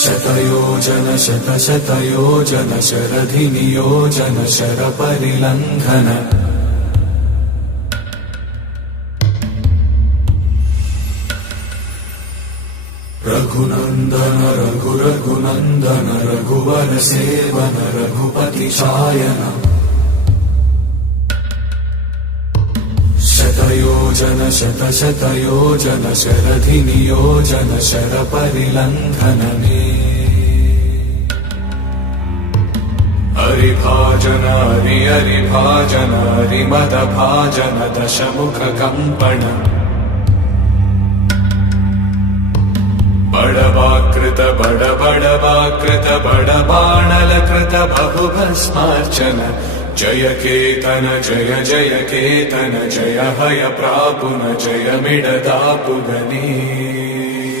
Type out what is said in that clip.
शतयोजन शतशतयोजन शरधिनियोजन शरपरिलङ्घन रघुनन्दन रघुरघुनन्दन रघुवर सेवन रघुपति चायन शतयोजन शतशतयोजन शरधिनियोजन शरपरिलङ्घन हरिभाजन हरिभाजन हरिमदभाजन दशमुखकम्पण बड़वाकृत बड़वाकृत बड़बाणलकृत बहुभस्मार्चन जय केतन जय केतन जय हय प्रापुन जय मिडदापुगनी।